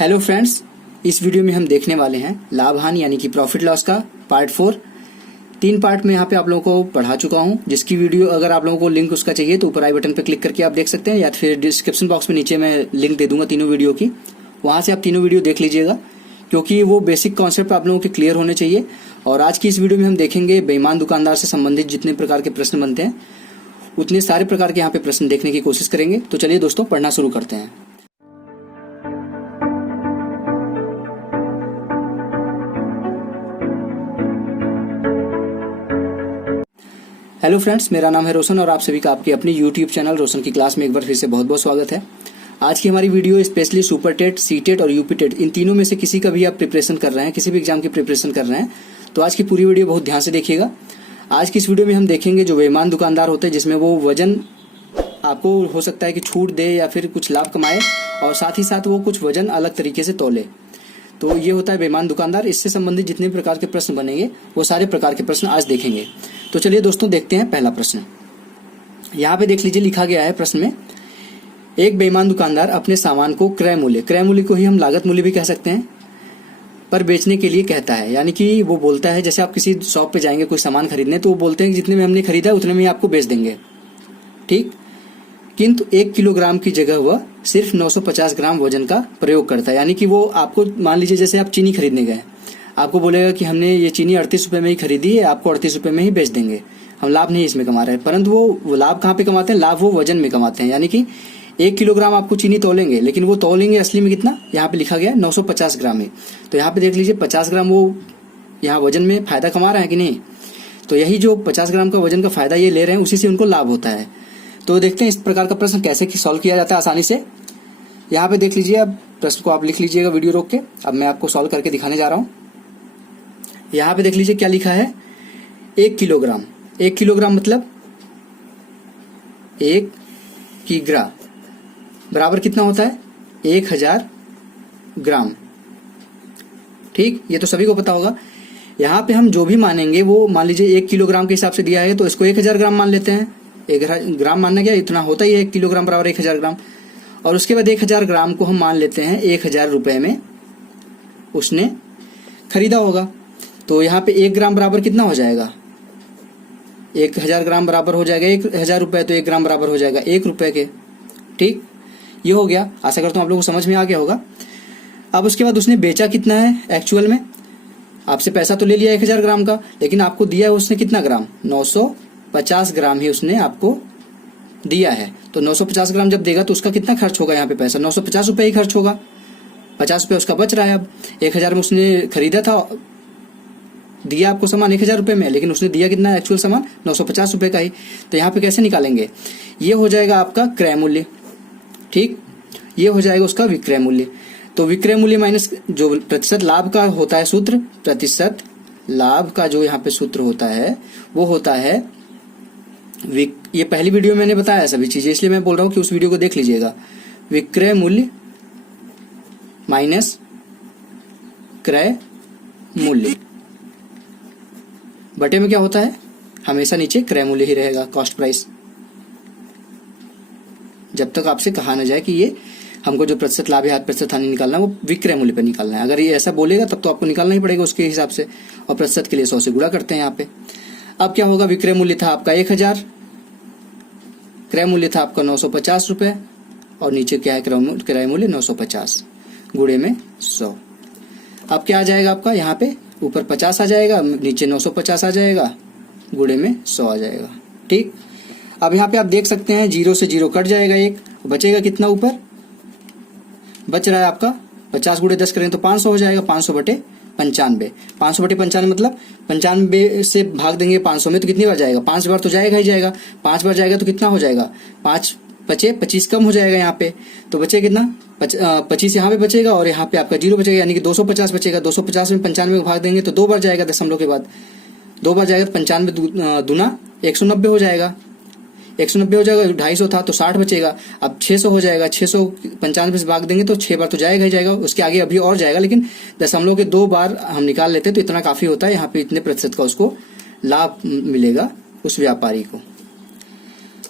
Hello friends, इस video में हम देखने वाले हैं लाभ हानि यानी कि प्रॉफिट लॉस का पार्ट 4। 3 पार्ट में यहाँ पे आप लोगों को पढ़ा चुका हूँ, जिसकी वीडियो अगर आप लोगों को लिंक उसका चाहिए तो ऊपर आई बटन पे क्लिक करके आप देख सकते हैं, या फिर डिस्क्रिप्शन बॉक्स में नीचे मैं लिंक दे दूंगा तीनों वीडियो की। वहाँ से आप तीनों वीडियो देख लीजिएगा, क्योंकि वो बेसिक कॉन्सेप्ट आप लोगों के क्लियर होने चाहिए। और आज की इस वीडियो में हम देखेंगे बेईमान दुकानदार से संबंधित जितने प्रकार के प्रश्न बनते हैं उतने सारे प्रकार के यहाँ पे प्रश्न देखने की कोशिश करेंगे। तो चलिए दोस्तों, पढ़ना शुरू करते हैं। हेलो फ्रेंड्स, मेरा नाम है रोशन और आप सभी का आपकी अपनी यूट्यूब चैनल रोशन की क्लास में एक बार फिर से बहुत बहुत स्वागत है। आज की हमारी video specially super TET, C TET और यूपी टेट, इन तीनों में से किसी का भी आप प्रिपरेशन कर रहे हैं, किसी भी एग्जाम की प्रिपरेशन कर रहे हैं, तो आज की पूरी वीडियो बहुत ध्यान से देखिएगा। आज की इस वीडियो में हम देखेंगे जो बेईमान दुकानदार होते हैं, जिसमें वो वजन आपको हो सकता है कि छूट दे या फिर कुछ लाभ कमाए, और साथ ही साथ वो कुछ वजन अलग तरीके से तोले। तो ये होता है बेईमान दुकानदार। इससे संबंधित जितने प्रकार के प्रश्न बनेंगे वो सारे प्रकार के प्रश्न आज देखेंगे। तो चलिए दोस्तों, देखते हैं पहला प्रश्न। यहाँ पे देख लीजिए, लिखा गया है प्रश्न में, एक बेईमान दुकानदार अपने सामान को क्रय मूल्य को ही हम लागत मूल्य भी कह सकते हैं, पर बेचने के लिए कहता है। यानी कि वो बोलता है, जैसे आप किसी शॉप पे जाएंगे कोई सामान खरीदने, तो वो बोलते हैं कि जितने में हमने खरीदा उतने में ही आपको बेच देंगे, ठीक। किंतु 1 किलोग्राम की जगह वह सिर्फ 950 ग्राम वजन का प्रयोग करता है। यानी कि वो आपको, मान लीजिए जैसे आप चीनी खरीदने गए, आपको बोलेगा कि हमने ये चीनी 38 रुपए में ही खरीदी है, आपको 38 रुपए में ही बेच देंगे, हम लाभ नहीं इसमें कमा रहे हैं। परंतु वो लाभ कहाँ पे कमाते हैं? लाभ वो वजन में कमाते हैं। यानी कि 1 किलोग्राम आपको चीनी तोलेंगे, लेकिन वो तोलेंगे असली में कितना? यहाँ पे लिखा गया 950 ग्राम है। तो यहाँ पे देख लीजिए 50 ग्राम वो यहाँ वजन में फायदा कमा रहे हैं कि नहीं। तो यही जो 50 ग्राम का वजन का फायदा ये ले रहे हैं, उसी से उनको लाभ होता है। तो देखते हैं इस प्रकार का प्रश्न कैसे सॉल्व किया जाता है आसानी से। यहाँ पे देख लीजिए, अब प्रश्न को आप लिख लीजिएगा वीडियो रोक के। अब मैं आपको सॉल्व करके दिखाने जा रहा हूँ। यहाँ पे देख लीजिए क्या लिखा है, 1 किलोग्राम। 1 किलोग्राम मतलब 1 किग्रा बराबर कितना होता है? 1000 ग्राम, ठीक। ये तो सभी को पता होगा। यहाँ पे हम जो भी मानेंगे वो, मान लीजिए 1 किलोग्राम के हिसाब से दिया है तो इसको 1000 ग्राम मान लेते हैं। 1 ग्राम मानना क्या, इतना होता ही है 1 किलोग्राम बराबर 1000 ग्राम। और उसके बाद 1000 ग्राम को हम मान लेते हैं 1000 रुपए में उसने खरीदा होगा। तो यहाँ पे 1 ग्राम बराबर कितना हो जाएगा? 1000 ग्राम बराबर हो जाएगा 1000 रुपए, तो 1 ग्राम बराबर हो जाएगा 1 रुपए के, ठीक। ये हो गया। आशा करता हूँ आप लोगों को समझ में आ गया होगा। अब उसके बाद उसने बेचा कितना है एक्चुअल में? आपसे पैसा तो ले लिया 1000 ग्राम का, लेकिन आपको दिया है उसने कितना ग्राम? 950 ग्राम ही उसने आपको दिया है। तो 950 ग्राम जब देगा तो उसका कितना खर्च होगा? यहाँ पे पैसा 950 रुपए ही खर्च होगा। 50 रुपए उसका बच रहा है। अब 1000 में उसने खरीदा था, दिया आपको सामान 1000 रुपए में, लेकिन उसने दिया कितना एक्चुअल सामान? 950 रुपए का ही। तो यहाँ पे कैसे निकालेंगे? ये हो जाएगा आपका क्रय मूल्य, ठीक। ये हो जाएगा उसका विक्रय मूल्य। तो विक्रय मूल्य माइनस जो प्रतिशत लाभ का होता है सूत्र, प्रतिशत लाभ का जो यहाँ पे सूत्र होता है वो होता है, ये पहली वीडियो में मैंने बताया सभी चीजें, इसलिए मैं बोल रहा हूं कि उस वीडियो को देख लीजिएगा। विक्रय मूल्य माइनस क्रय मूल्य बटे में क्या होता है? हमेशा नीचे क्रय मूल्य ही रहेगा, कॉस्ट प्राइस। जब तक आपसे कहा ना जाए कि ये हमको जो प्रतिशत लाभ या प्रतिशत हानि निकालना है वो विक्रय मूल्य पर निकालना है। अगर ये ऐसा बोलेगा तब तो आपको निकालना ही पड़ेगा उसके हिसाब से, और प्रतिशत के लिए 100 से गुणा करते हैं यहाँ पे। अब क्या होगा? विक्रय मूल्य था आपका 1000, क्रय मूल्य था आपका 950 रुपए, और नीचे क्या है? क्रय मूल्य 950 गुणे में 100। अब क्या आ जाएगा आपका? यहाँ पे ऊपर 50 आ जाएगा, नीचे 950 आ जाएगा, गुणे में 100 आ जाएगा, ठीक। अब यहाँ पे आप देख सकते हैं 0 से 0 कट जाएगा, 1 बचेगा कितना? ऊपर बच रहा है आपका 50 गुणे 10 करें तो 500 हो जाएगा। 500 बटे 95, 500 बटे 95 मतलब 95 से भाग देंगे 500 में तो कितनी बार जाएगा? 5 बार तो जाएगा ही जाएगा। 5 बार जाएगा तो कितना हो जाएगा? 5 बचे 25 कम हो जाएगा यहाँ पे, तो बचे कितना? 25 यहाँ पे बचेगा, और यहाँ पे आपका 0 बचेगा, यानी कि 250 बचेगा। 250 में 95 को भाग देंगे तो 2 बार जाएगा, दशमलव के बाद 2 बार जाएगा, तो 95 दूना 190 हो जाएगा। 190 हो जाएगा, 250 था तो 60 बचेगा। अब 600 हो जाएगा, 600 95 से भाग देंगे तो 6 बार तो जाएगा ही जाएगा, उसके आगे अभी और जाएगा, लेकिन दशमलव के 2 बार हम निकाल लेते हैं तो इतना काफी होता है। यहाँ पे इतने प्रतिशत का उसको लाभ मिलेगा उस व्यापारी को।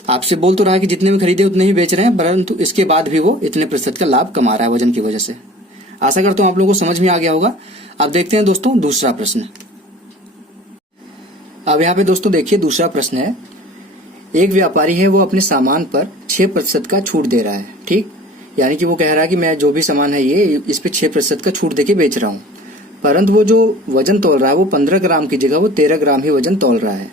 आपसे बोल तो रहा है कि जितने में खरीदे उतने ही बेच रहे हैं, परंतु इसके बाद भी वो इतने प्रतिशत का लाभ कमा रहा है वजन की वजह से। आशा करता हूँ आप लोगों को समझ में आ गया होगा। अब देखते हैं दोस्तों दूसरा प्रश्न। अब यहाँ पे दोस्तों देखिए दूसरा प्रश्न है, एक व्यापारी है वो अपने सामान पर 6% का छूट दे रहा है, ठीक, यानी कि वो कह रहा है कि मैं जो भी सामान है ये इस पे 6% का छूट देके बेच रहा हूँ, परंतु वो जो वजन तोल रहा है वो 15 ग्राम की जगह वो 13 ग्राम ही वजन तोल रहा है।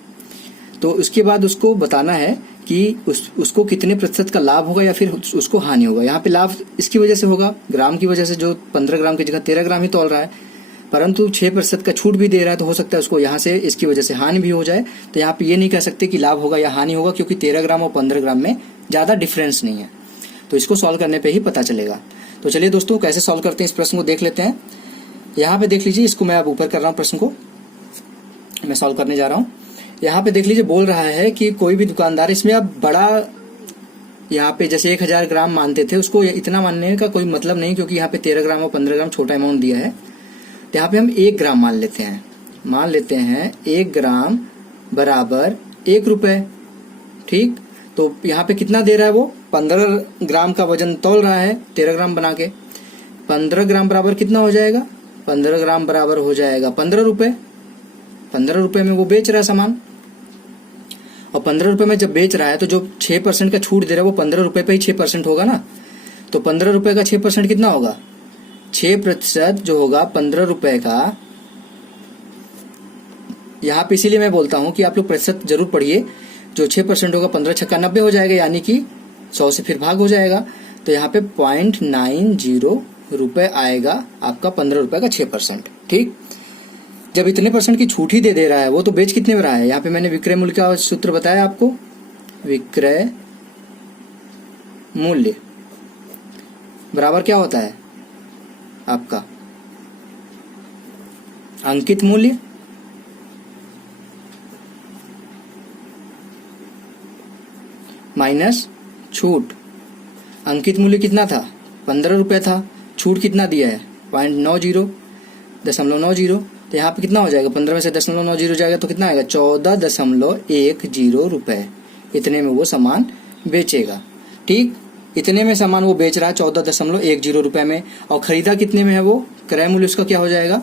तो उसके बाद उसको बताना है कि उसको कितने प्रतिशत का लाभ होगा या फिर उसको हानि होगा। यहाँ पे लाभ इसकी वजह से होगा, ग्राम की वजह से, जो 15 ग्राम की जगह 13 ग्राम ही तोल रहा है, परंतु 6% का छूट भी दे रहा है, तो हो सकता है उसको यहाँ से इसकी वजह से हानि भी हो जाए। तो यहाँ पे ये नहीं कह सकते कि लाभ होगा या हानि होगा, क्योंकि 13 ग्राम और 15 ग्राम में ज्यादा डिफरेंस नहीं है। तो इसको सॉल्व करने पे ही पता चलेगा। तो चलिए दोस्तों कैसे सॉल्व करते हैं इस प्रश्न को देख लेते हैं। यहाँ पे देख लीजिए, इसको मैं अब ऊपर कर रहा हूँ, प्रश्न को मैं सॉल्व करने जा रहा हूँ। यहाँ पे देख लीजिए बोल रहा है कि कोई भी दुकानदार, इसमें अब बड़ा, यहाँ पे जैसे 1000 ग्राम मानते थे, उसको इतना मानने का कोई मतलब नहीं, क्योंकि यहाँ पे 13 ग्राम और 15 ग्राम छोटा अमाउंट दिया है। तो यहाँ पे हम 1 ग्राम मान लेते हैं। मान लेते हैं 1 ग्राम बराबर 1 रुपए, ठीक। तो यहाँ पे कितना दे रहा है वो, 15 ग्राम का वजन तौल रहा है 13 ग्राम बना के। 15 ग्राम बराबर कितना हो जाएगा, 15 ग्राम बराबर हो जाएगा 15 रुपए। 15 रुपए में वो बेच रहा है सामान, और 15 रुपए में जब बेच रहा है तो जो 6% का छूट दे रहा है वो 15 रुपए पे ही 6% होगा ना। तो 15 रुपए का 6% कितना होगा, 6% जो होगा 15 रुपए का। यहाँ पे इसीलिए मैं बोलता हूँ कि आप लोग प्रतिशत जरूर पढ़िए। जो 6% होगा 15 छक्का 90 हो जाएगा, यानी कि 100 से फिर भाग हो जाएगा। तो यहाँ पे 0.90 रुपए आएगा आपका 15 रुपए का 6%, ठीक। जब इतने परसेंट की छूट ही दे रहा है वो, तो बेच कितने में रहा है। यहाँ पे मैंने विक्रय मूल्य का सूत्र बताया आपको, विक्रय मूल्य बराबर क्या होता है आपका, अंकित मूल्य माइनस छूट। अंकित मूल्य कितना था, 15 रुपए था, छूट कितना दिया है 0.90। तो यहाँ पे कितना हो जाएगा, 15 में से 0.90 जाएगा तो कितना आएगा, 14.10 रुपए। इतने में वो सामान बेचेगा, ठीक। इतने में सामान वो बेच रहा है 14.10 रुपए में, और खरीदा कितने में है वो, क्रय मूल्य उसका क्या हो जाएगा,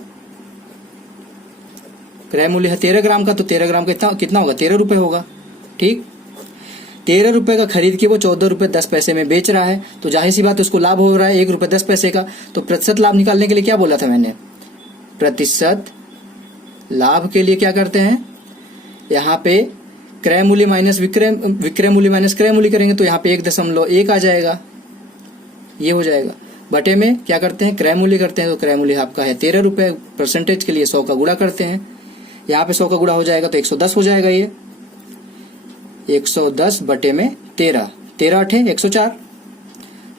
क्रय मूल्य है 13 ग्राम का, तो 13 ग्राम का कितना होगा, 13 रुपए होगा, ठीक। 13 रुपए का खरीद के वो 14 रुपए 10 पैसे में बेच रहा है, तो जाहिर सी बात उसको लाभ हो रहा है 1 रुपए 10 पैसे का। तो प्रतिशत लाभ निकालने के लिए क्या बोला था मैंने, प्रतिशत लाभ के लिए क्या करते हैं, यहाँ पे क्रय मूल्य माइनस विक्रय मूल्य माइनस क्रय मूल्य करेंगे, तो यहाँ पे 1.1 आ जाएगा, ये हो जाएगा। बटे में क्या करते हैं, क्रय मूल्य करते हैं, तो क्रय मूल्य आपका है 13 रुपए। परसेंटेज के लिए 100 का गुणा करते हैं, यहाँ पे 100 का गुणा हो जाएगा तो 110 हो जाएगा। ये 110 बटे में 13, 13 8 104,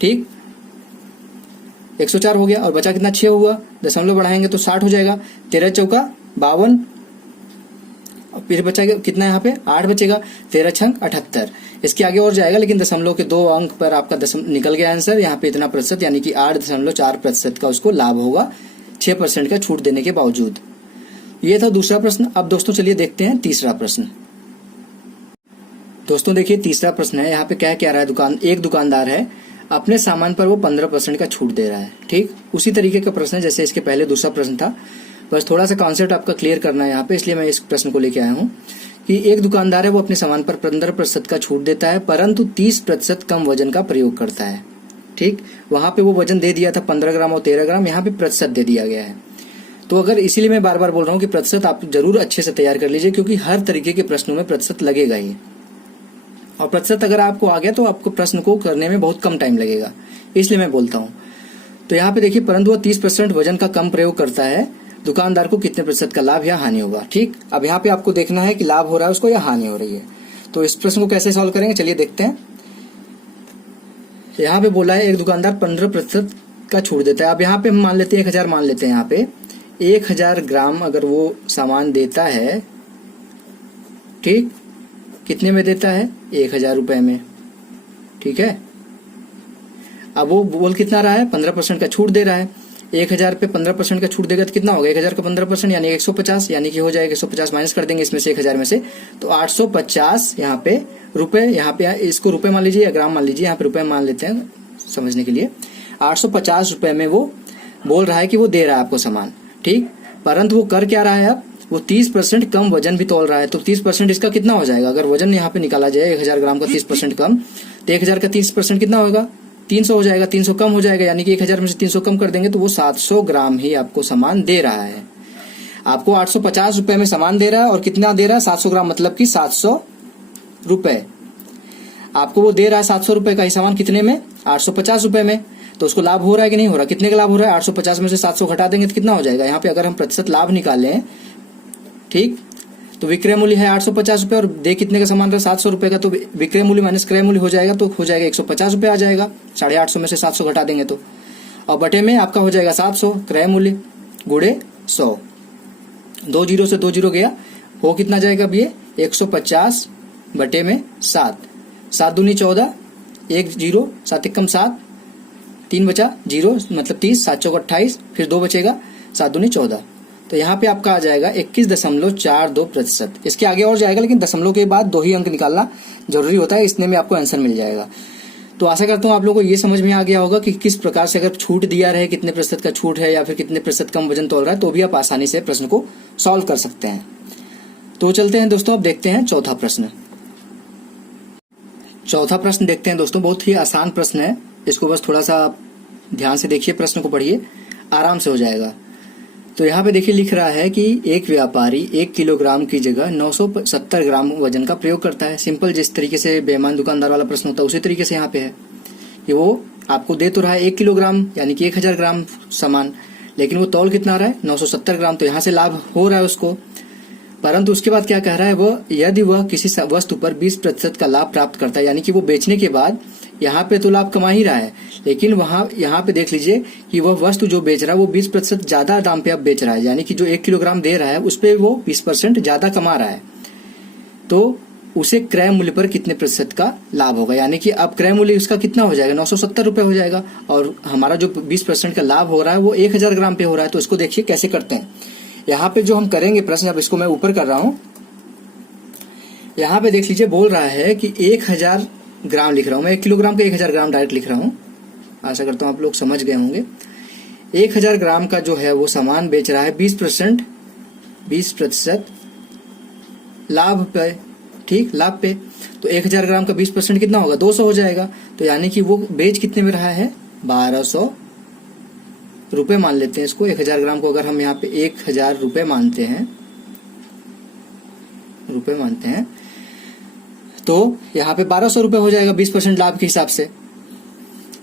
ठीक। 104 हो गया, और बचा कितना, 6 हुआ, दशमलव बढ़ाएंगे तो 60 हो जाएगा। 13 चौका 52, और फिर बचा कितना, यहाँ पे 8 बचेगा, 13 छंक 78। इसके आगे और जाएगा, लेकिन दशमलव के 2 अंक पर आपका निकल गया आंसर। यहाँ पे इतना प्रतिशत, यानी कि 8.4% का उसको लाभ होगा 6% का छूट देने के बावजूद। ये था दूसरा प्रश्न। अब दोस्तों चलिए देखते हैं तीसरा प्रश्न। दोस्तों देखिए तीसरा प्रश्न है, यहाँ पे क्या कह रहा है, एक दुकानदार है, अपने सामान पर वो 15% का छूट दे रहा है, ठीक। उसी तरीके का प्रश्न है जैसे इसके पहले दूसरा प्रश्न था, बस थोड़ा सा कॉन्सेप्ट आपका क्लियर करना है यहाँ पे, इसलिए मैं इस प्रश्न को लेके आया हूँ कि एक दुकानदार है वो अपने सामान पर 15% का छूट देता है, परंतु 30% कम वजन का प्रयोग करता है, ठीक। वहां पे वो वजन दे दिया था 15 ग्राम और 13 ग्राम, यहाँ पे प्रतिशत दे दिया गया है। तो अगर इसीलिए मैं बार बार बोल रहा हूँ कि प्रतिशत आप जरूर अच्छे से तैयार कर लीजिए, क्योंकि हर तरीके के प्रश्नों में प्रतिशत लगेगा ही, और प्रतिशत अगर आपको आ गया तो आपको प्रश्न को करने में बहुत कम टाइम लगेगा, इसलिए मैं बोलता हूँ। तो यहाँ पे देखिए, परंतु वो 30% वजन का कम प्रयोग करता है, दुकानदार को कितने प्रतिशत का लाभ या हानि होगा, ठीक। अब यहाँ पे आपको देखना है कि लाभ हो रहा है उसको या हानि हो रही है। तो इस प्रश्न को कैसे सॉल्व करेंगे, चलिए देखते हैं। यहाँ पे बोला है एक दुकानदार 15% का छूट देता है। अब यहाँ पे हम मान लेते हैं 1000 मान लेते हैं। यहाँ पे 1000 ग्राम अगर वो सामान देता है, ठीक, कितने में देता है, 1000 रुपए में, ठीक है। अब वो बोल कितना रहा है, 15% का छूट दे रहा है। 1000 पे 15% का छूट देगा तो कितना होगा, 1000 का 15% यानी 150, यानी कि हो जाएगा 150 माइनस कर देंगे इसमें से 1000 में से, तो 850 यहाँ पे रुपए, यहाँ पे इसको रुपए मान लीजिए या ग्राम मान लीजिए, यहाँ पे रुपए मान लेते हैं समझने के लिए। 850 रुपए में वो बोल रहा है कि वो दे रहा है आपको सामान, ठीक, परंतु वो कर क्या रहा है, अब वो 30% कम वजन भी तोल रहा है। तो 30% इसका कितना हो जाएगा, अगर वजन यहाँ पे निकाला जाए 1000 ग्राम का 30% कम, तो 1000 का 30% कितना होगा, 300 हो जाएगा, 300 कम हो जाएगा, यानी कि 1000 में से 300 कम कर देंगे तो वो 700 ग्राम ही आपको सामान दे रहा है। आपको 850 रुपए में सामान दे रहा है और कितना दे रहा है, 700 ग्राम, मतलब कि 700 रुपए आपको वो दे रहा है। 700 रुपए का ही सामान कितने में, 850 रुपए में। तो उसको लाभ हो रहा है कि नहीं हो रहा, कितने का लाभ हो रहा है, 850 में से 700 घटा देंगे तो कितना हो जाएगा, यहाँ पे अगर हम प्रतिशत लाभ निकालें, ठीक, तो विक्रय मूल्य है 850 रुपए और दे कितने का सामान रहा, 700 रुपए का, तो विक्रय मूल्य माइनस क्रय मूल्य हो जाएगा, तो हो जाएगा 150 रुपए आ जाएगा, 850 में से 700 घटा देंगे तो, और बटे में आपका हो जाएगा 700 क्रय मूल्य गुणे 100, 2 जीरो से 2 जीरो गया, हो कितना जाएगा अब ये 150 बटे में 7, 7 दूनी 14, 1 जीरो, 7 एकम 7, 3 बचा 0 मतलब 30, 7 चौक 28, फिर 2 बचेगा, 7 दूनी 14। तो यहाँ पे आपका आ जाएगा 21.42%। इसके आगे और जाएगा, लेकिन दशमलव के बाद 2 ही अंक निकालना जरूरी होता है, इसने में आपको आंसर मिल जाएगा। तो आशा करता हूँ आप लोगों को ये समझ में आ गया होगा कि किस प्रकार से अगर छूट दिया रहे, कितने प्रतिशत का छूट है या फिर कितने प्रतिशत कम वजन तोल रहा है, तो भी आप आसानी से प्रश्न को सॉल्व कर सकते हैं। तो चलते हैं दोस्तों, अब देखते हैं चौथा प्रश्न। चौथा प्रश्न देखते हैं दोस्तों, बहुत ही आसान प्रश्न है, इसको बस थोड़ा सा ध्यान से देखिए, प्रश्न को पढ़िए, आराम से हो जाएगा। तो यहाँ पे देखिए लिख रहा है कि एक व्यापारी 1 किलोग्राम की जगह 970 ग्राम वजन का प्रयोग करता है। सिंपल जिस तरीके से बेईमान दुकानदार वाला प्रश्न होता है उसी तरीके से यहाँ पे है कि वो आपको दे तो रहा है 1 किलोग्राम यानी कि 1000 ग्राम सामान, लेकिन वो तौल कितना रहा है 970 ग्राम, तो यहाँ से लाभ हो रहा है उसको। परंतु उसके बाद क्या कह रहा है, वह यदि वह किसी वस्तु पर 20% का लाभ प्राप्त करता है, यानी कि वो बेचने के बाद यहाँ पे तो लाभ कमा ही रहा है, लेकिन यहाँ पे देख लीजिए कि वह वस्तु जो बेच रहा है वो 20% ज्यादा दाम पे अब बेच रहा है, यानी कि जो 1 किलोग्राम दे रहा है उस पे वो 20% ज्यादा कमा रहा है, तो उसे क्रय मूल्य पर कितने प्रतिशत का लाभ होगा, यानी कि अब क्रय मूल्य उसका कितना हो जाएगा 970 रुपए हो जाएगा, और हमारा जो 20% का लाभ हो रहा है वो 1000 ग्राम पे हो रहा है। तो इसको देखिए कैसे करते हैं। यहाँ पे जो हम करेंगे प्रश्न, अब इसको मैं ऊपर कर रहा हूँ, यहाँ पे देख लीजिए बोल रहा है कि 1000 ग्राम लिख रहा हूं मैं, 1 किलोग्राम का 1000 ग्राम डायरेक्ट लिख रहा हूं, आशा करता हूं आप लोग समझ गए होंगे। 1000 ग्राम का जो है वो सामान बेच रहा है 20% लाभ पे, ठीक, लाभ पे। तो 1000 ग्राम का 20% कितना होगा 200 हो जाएगा, तो यानी कि वो बेच कितने में रहा है 1200 रुपए मान लेते हैं इसको। 1000 ग्राम को अगर हम यहाँ पे 1000 रुपए मानते हैं, तो यहाँ पे 1200 रुपए हो जाएगा 20% लाभ के हिसाब से।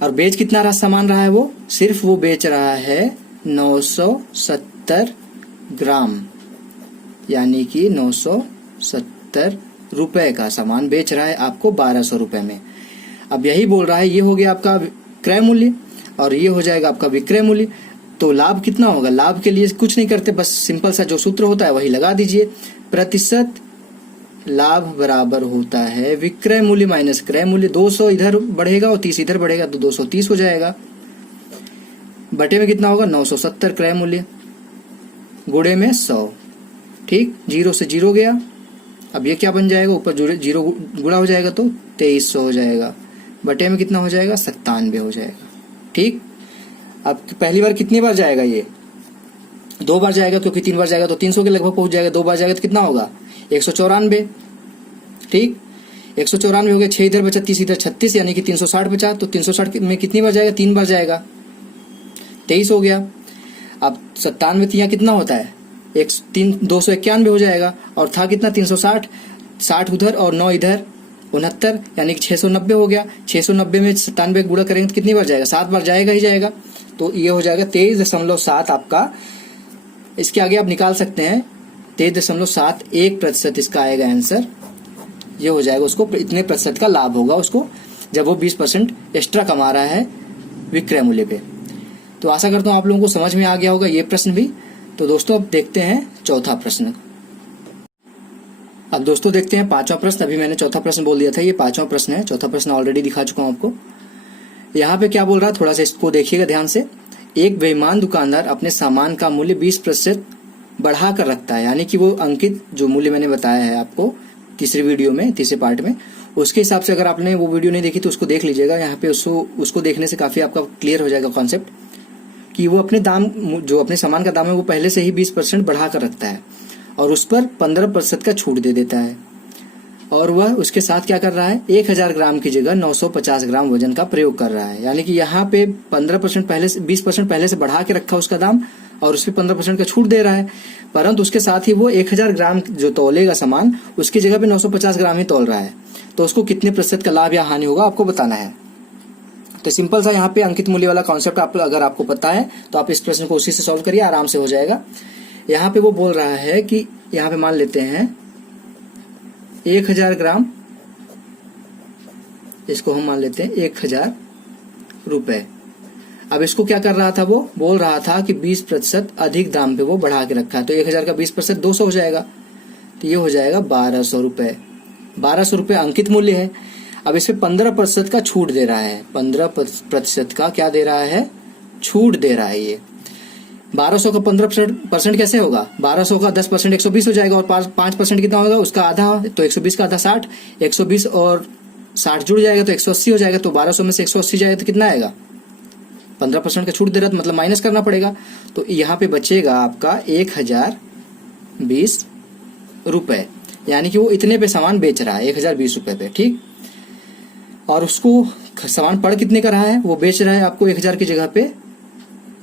और बेच कितना सामान रहा है, वो सिर्फ वो बेच रहा है 970 ग्राम, यानी कि 970 रुपए का सामान बेच रहा है आपको 1200 रुपए में। अब यही बोल रहा है, ये हो गया आपका क्रय मूल्य और ये हो जाएगा आपका विक्रय मूल्य। तो लाभ कितना होगा, लाभ के लिए कुछ नहीं करते, बस सिंपल सा जो सूत्र होता है वही लगा दीजिए। प्रतिशत लाभ बराबर होता है विक्रय मूल्य माइनस क्रय मूल्य। 200 इधर बढ़ेगा और 30 इधर बढ़ेगा तो 230 हो जाएगा, बटे में कितना होगा 970 क्रय मूल्य गुणे में 100, ठीक, 0 से 0 गया। अब ये क्या बन जाएगा, ऊपर 0 गुणा हो जाएगा तो 2300 हो जाएगा, बटे में कितना हो जाएगा 97 हो जाएगा, ठीक। अब पहली बार कितनी बार जाएगा, ये 2 बार जाएगा, क्योंकि 3 बार जाएगा तो 300 के लगभग पहुंच जाएगा, 2 बार जाएगा तो कितना होगा 194, ठीक, 194 हो गया, 6 इधर बचा, 30 इधर 36, यानी कि 360 बचा। तो 360 में कितनी बार जाएगा, 3 बार जाएगा, 23 हो गया। अब 97 यहाँ कितना होता है 291 हो जाएगा, और था कितना 360, 60 उधर और 9 इधर 69, यानी कि 690 हो गया। 690 में 97 गुणा करेंगे तो कितनी बार जाएगा, 7 बार जाएगा ही जाएगा, तो ये हो जाएगा 23.7 आपका। इसके आगे आप निकाल सकते हैं 23.71% इसका आएगा आंसर, ये हो जाएगा। उसको इतने प्रतिशत का लाभ होगा उसको, जब वो 20% एक्स्ट्रा कमा रहा है विक्रय मूल्य पे। तो आशा करता हूँ आप लोगों को समझ में आ गया होगा ये प्रश्न भी। तो दोस्तों अब देखते हैं चौथा प्रश्न। अब दोस्तों देखते हैं पांचवा प्रश्न। अभी मैंने चौथा प्रश्न बोल दिया था, ये पांचवा प्रश्न है, चौथा प्रश्न ऑलरेडी दिखा चुका हूं आपको। यहाँ पे क्या बोल रहा है, थोड़ा सा इसको देखिएगा ध्यान से। एक बेईमान दुकानदार अपने सामान का मूल्य 20% बढ़ा कर रखता है, यानी कि वो अंकित जो मूल्य मैंने बताया है आपको तीसरी वीडियो में, तीसरे पार्ट में, उसके हिसाब से अगर आपने वो वीडियो नहीं देखी तो उसको देख लीजिएगा। यहाँ पे उसको देखने से काफी आपका क्लियर हो जाएगा कॉन्सेप्ट, कि वो अपने दाम, जो अपने सामान का दाम है वो पहले से ही 20% बढ़ा कर रखता है और उस पर 15% का छूट दे देता है। और वह उसके साथ क्या कर रहा है, 1000 ग्राम की जगह 950 ग्राम वजन का प्रयोग कर रहा है। यानी कि यहाँ पे 15% पहले से 20% पहले से बढ़ा के रखा उसका दाम और उस पर 15% का छूट दे रहा है, परंतु उसके साथ ही वो 1000 ग्राम जो तौलेगा सामान उसकी जगह पे 950 ग्राम ही तौल रहा है। तो उसको कितने प्रतिशत का लाभ या हानि होगा आपको बताना है। तो सिंपल सा यहाँ पे अंकित मूल्य वाला कॉन्सेप्ट अगर आपको पता है तो आप इस प्रश्न को उसी से सॉल्व करिए, आराम से हो जाएगा। यहाँ पे वो बोल रहा है कि यहाँ पे मान लेते हैं 1000 ग्राम, इसको हम मान लेते हैं 1000 रुपए। अब इसको क्या कर रहा था, वो बोल रहा था कि 20% अधिक दाम पे वो बढ़ा के रखा है, तो 1000 का 20% 200 हो जाएगा, तो ये हो जाएगा 1200 रुपए। 1200 रुपए अंकित मूल्य है। अब इसमें 15% का छूट दे रहा है, 15% का क्या दे रहा है, छूट दे रहा है। ये 1200 का 15% कैसे होगा, 1200 का 10% 120 हो जाएगा और 5% कितना होगा, उसका आधा, तो 120 का आधा 60, 120 और 60 जुड़ जाएगा तो 180 हो जाएगा। तो 1200 में से 180 जाएगा तो कितना आएगा, 15% का छूट दे रहा है, तो मतलब माइनस करना पड़ेगा। तो यहाँ पे बचेगा आपका 1020 रुपए, यानी कि वो इतने पे सामान बेच रहा है 1020 रुपए पे, ठीक। और उसको सामान पड़ कितने का रहा है, वो बेच रहा है आपको 1000 की जगह पे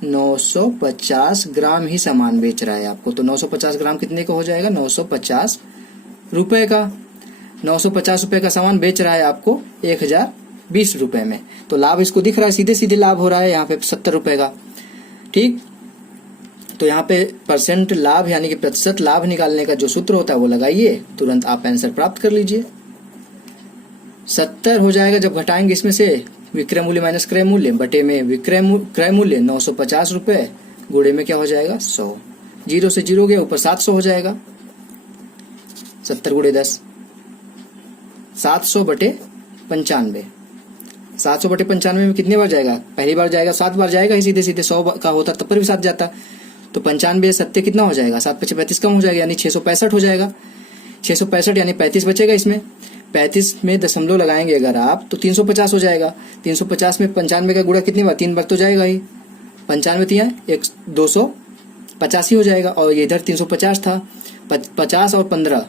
950 ग्राम ही सामान बेच रहा है आपको। तो 950 ग्राम कितने का हो जाएगा, 950 रुपए का। 950 रुपए का सामान बेच रहा है आपको 1020 रुपए में, तो लाभ इसको दिख रहा है, सीधे सीधे लाभ हो रहा है यहाँ पे 70 रुपए का, ठीक। तो यहाँ पे परसेंट लाभ यानी कि प्रतिशत लाभ निकालने का जो सूत्र होता है वो लगाइए, तुरंत आप आंसर प्राप्त कर लीजिए। 70 हो जाएगा जब घटाएंगे इसमें से विक्रय मूल्य माइनस क्रय मूल्य, बटे में क्रय मूल्य 950 रुपए, गुणे में क्या हो जाएगा 100, 0 से 0 गया, ऊपर 700 हो जाएगा। 70 गुणे 10, 700 बटे 95। 700 बटे 95 में कितने बार जाएगा, पहली बार जाएगा, 7 बार जाएगा ही सीधे सीधे। 100 का होता तब पर भी 7 जाता, तो 95 70 कितना हो जाएगा, 7 पचे 35 कम हो जाएगा, यानी 665 हो जाएगा। 665 यानी 35 बचेगा इसमें, 35 में दशमलव लगाएंगे अगर आप तो 350 हो जाएगा। 350 में 95 का गुणा कितनी बार, 3 बार तो जाएगा ही। 95 तिया 285 हो जाएगा, और ये इधर 350 था, 50 और 15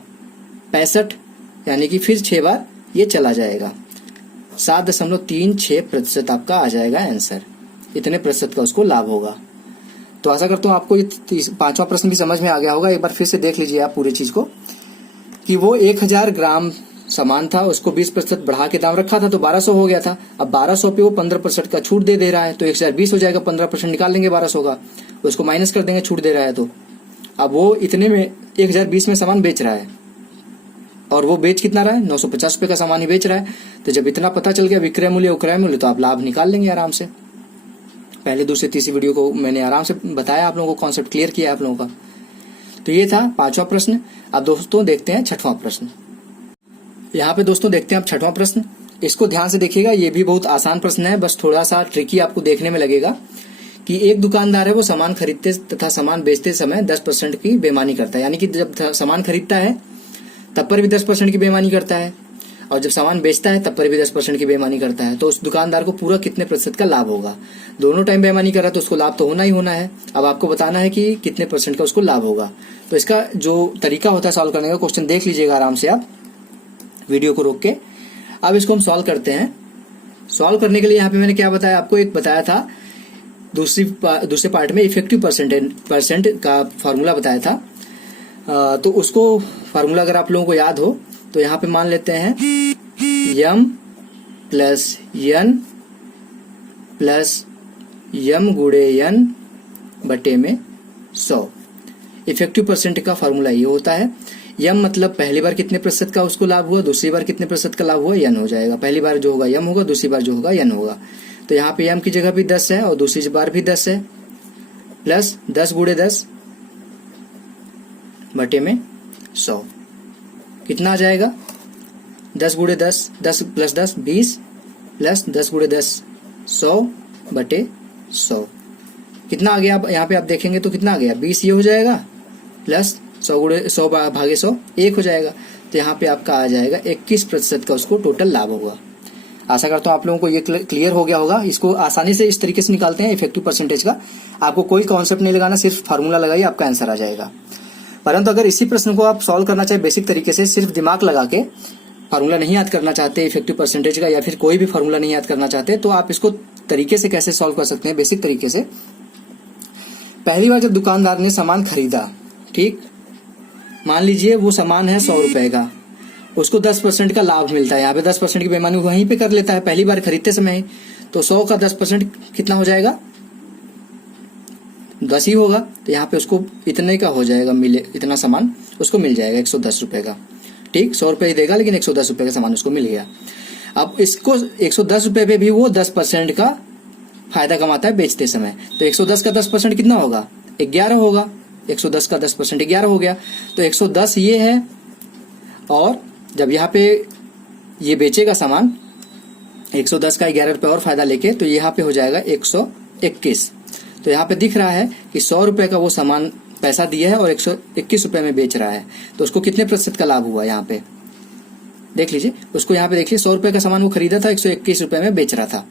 65, यानी कि फिर 6 बार ये चला जाएगा। 7.36% आपका आ जाएगा आंसर, इतने प्रतिशत का उसको लाभ होगा। तो आशा करता हूँ आपको ये 5वां प्रश्न भी समझ में आ गया होगा। एक बार फिर से देख लीजिए आप पूरी चीज को, कि वो 1000 ग्राम सामान था, उसको 20% बढ़ा के दाम रखा था तो 1200 हो गया था। अब 1200 पे वो 15% का छूट दे रहा है, तो 1020 हो जाएगा। 15% निकाल देंगे 1200 का, उसको माइनस कर देंगे, छूट दे रहा है। तो अब वो इतने में 1020 में सामान बेच रहा है, और वो बेच कितना रहा है, 950 रुपए का सामान ही बेच रहा है। तो जब इतना पता चल गया विक्रय मूल्य और क्रय मूल्य, तो आप लाभ निकाल लेंगे आराम से। पहले दूसरे तीसरी वीडियो को मैंने आराम से बताया, आप लोगों को कॉन्सेप्ट क्लियर किया आप लोगों का। तो ये था 5वां प्रश्न। अब दोस्तों देखते हैं 6वां प्रश्न। यहाँ पे दोस्तों देखते हैं आप 6वां प्रश्न, इसको ध्यान से देखिएगा। ये भी बहुत आसान प्रश्न है, बस थोड़ा सा ट्रिकी आपको देखने में लगेगा। कि एक दुकानदार है, वो सामान खरीदते तथा सामान बेचते समय 10% की बेईमानी करता है। यानी कि जब सामान खरीदता है तब पर भी 10% की बेईमानी करता है, और जब सामान बेचता है तब पर भी 10% की बेईमानी करता है। तो उस दुकानदार को पूरा कितने प्रतिशत का लाभ होगा। दोनों टाइम बेईमानी कर रहा है तो उसको लाभ तो होना ही होना है। अब आपको बताना है कि कितने % का उसको लाभ होगा। तो इसका जो तरीका होता है सॉल्व करने का, क्वेश्चन देख लीजिएगा आराम से आप वीडियो को रोक के। अब इसको हम सॉल्व करते हैं। सॉल्व करने के लिए यहाँ पे मैंने क्या बताया आपको, एक बताया था दूसरे पार्ट में इफेक्टिव परसेंट का फॉर्मूला बताया था। तो उसको फार्मूला अगर आप लोगों को याद हो तो यहाँ पे मान लेते हैं m plus n plus m गुणे n बटे में 100। इफेक्टिव परसेंट का फार्मूला ये होता है। m मतलब पहली बार कितने प्रतिशत का उसको लाभ हुआ, दूसरी बार कितने प्रतिशत का लाभ हुआ, n हो जाएगा। पहली बार जो होगा m होगा, दूसरी बार जो होगा n होगा। तो यहाँ पे m की जगह भी 10 है और दूसरी बार भी 10 है, प्लस 10 गुणे 10 बटे में 100 कितना आ जाएगा, 10 गुणे 10, 10 प्लस 10 20, प्लस 10 गुणे 10 100 बटे 100 कितना आ गया। यहाँ पे आप देखेंगे तो कितना आ गया, 20 ये हो जाएगा, प्लस 100 गुणे 100 भागे 100 1 हो जाएगा। तो यहाँ पे आपका आ जाएगा 21% का उसको टोटल लाभ होगा। आशा करता हूँ आप लोगों को ये क्लियर हो गया होगा। इसको आसानी से इस तरीके से निकालते हैं इफेक्टिव परसेंटेज का। आपको कोई कॉन्सेप्ट नहीं लगाना, सिर्फ फार्मूला लगाइए, आपका आंसर आ जाएगा। परंतु अगर इसी प्रश्न को आप सॉल्व करना चाहे बेसिक तरीके से, सिर्फ दिमाग लगा के, फार्मूला नहीं याद करना चाहते इफेक्टिव परसेंटेज का, या फिर कोई भी फार्मूला नहीं याद करना चाहते, तो आप इसको तरीके से कैसे सॉल्व कर सकते हैं बेसिक तरीके से। पहली बार जब दुकानदार ने सामान खरीदा, ठीक, मान लीजिए वो सामान है 100 रुपए का, उसको 10% का लाभ मिलता है। यहाँ पे 10% की बेईमानी वहीं पे कर लेता है पहली बार खरीदते समय, तो 100 का 10% कितना हो जाएगा, 10 ही होगा। तो यहाँ पे उसको इतने का हो जाएगा, मिले इतना सामान उसको मिल जाएगा 110 रुपए का, ठीक। 100 रुपए ही देगा लेकिन 110 रुपए का सामान उसको मिल गया। अब इसको 110 रुपए पे भी वो 10% का फायदा कमाता है बेचते समय, तो 110 का 10% कितना होगा, 11 होगा। 110 का 10% 11 हो गया, तो 110 ये है, और जब यहाँ पे ये बेचेगा सामान 110 का 11 रुपए और फायदा लेके, तो यहाँ पे हो जाएगा 121। तो यहाँ पे दिख रहा है कि 100 रुपए का वो सामान पैसा दिया है और 121 रुपए में बेच रहा है, तो उसको कितने प्रतिशत का लाभ हुआ, यहाँ पे देख लीजिए। उसको यहाँ पे देखिए 100 रुपए का सामान वो खरीदा था, 121 रुपए में बेच रहा था,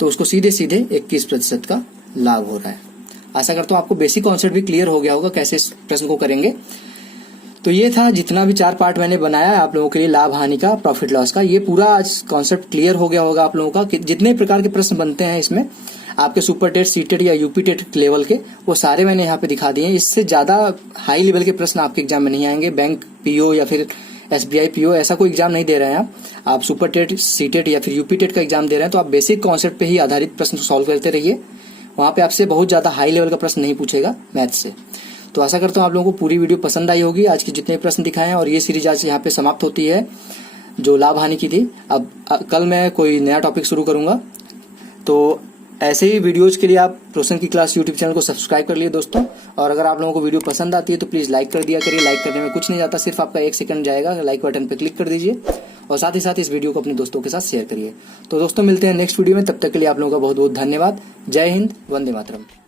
तो उसको सीधे सीधे 21% का लाभ हो रहा है। आशा करता हूँ आपको बेसिक कॉन्सेप्ट भी क्लियर हो गया होगा कैसे इस प्रश्न को करेंगे। तो ये था जितना भी 4 पार्ट मैंने बनाया है आप लोगों के लिए, लाभ हानि का, प्रॉफिट लॉस का, ये पूरा आज कॉन्सेप्ट क्लियर हो गया होगा आप लोगों का कि जितने प्रकार के प्रश्न बनते हैं इसमें आपके सुपर टेट, सी टेट या यूपी टेट लेवल के, वो सारे मैंने यहाँ पे दिखा दिए हैं। इससे ज्यादा हाई लेवल के प्रश्न आपके एग्जाम में नहीं आएंगे। बैंक पीओ या फिर SBI पीओ ऐसा कोई एग्जाम नहीं दे रहे हैं आप सुपर टेट, सी टेट या फिर यूपी टेट का एग्जाम दे रहे हैं, तो आप बेसिक कॉन्सेप्ट पे ही आधारित प्रश्न सॉल्व करते रहिए। वहां पे आपसे बहुत ज्यादा हाई लेवल का प्रश्न नहीं पूछेगा मैथ से। तो आशा करता हूँ आप लोगों को पूरी वीडियो पसंद आई होगी, आज के जितने प्रश्न दिखाए हैं, और ये सीरीज आज यहाँ पे समाप्त होती है जो लाभ हानि की थी। अब कल मैं कोई नया टॉपिक शुरू करूंगा। तो ऐसे ही वीडियोज के लिए आप रोशन की क्लास यूट्यूब चैनल को सब्सक्राइब कर लिए दोस्तों। और अगर आप लोगों को वीडियो पसंद आती है तो प्लीज लाइक कर दिया करिए। लाइक करने में कुछ नहीं जाता, सिर्फ आपका 1 सेकंड जाएगा, लाइक बटन पे क्लिक कर दीजिए, और साथ ही साथ इस वीडियो को अपने दोस्तों के साथ शेयर करिए। तो दोस्तों मिलते हैं नेक्स्ट वीडियो में, तब तक के लिए आप लोगों का बहुत बहुत धन्यवाद। जय हिंद, वंदे मातरम।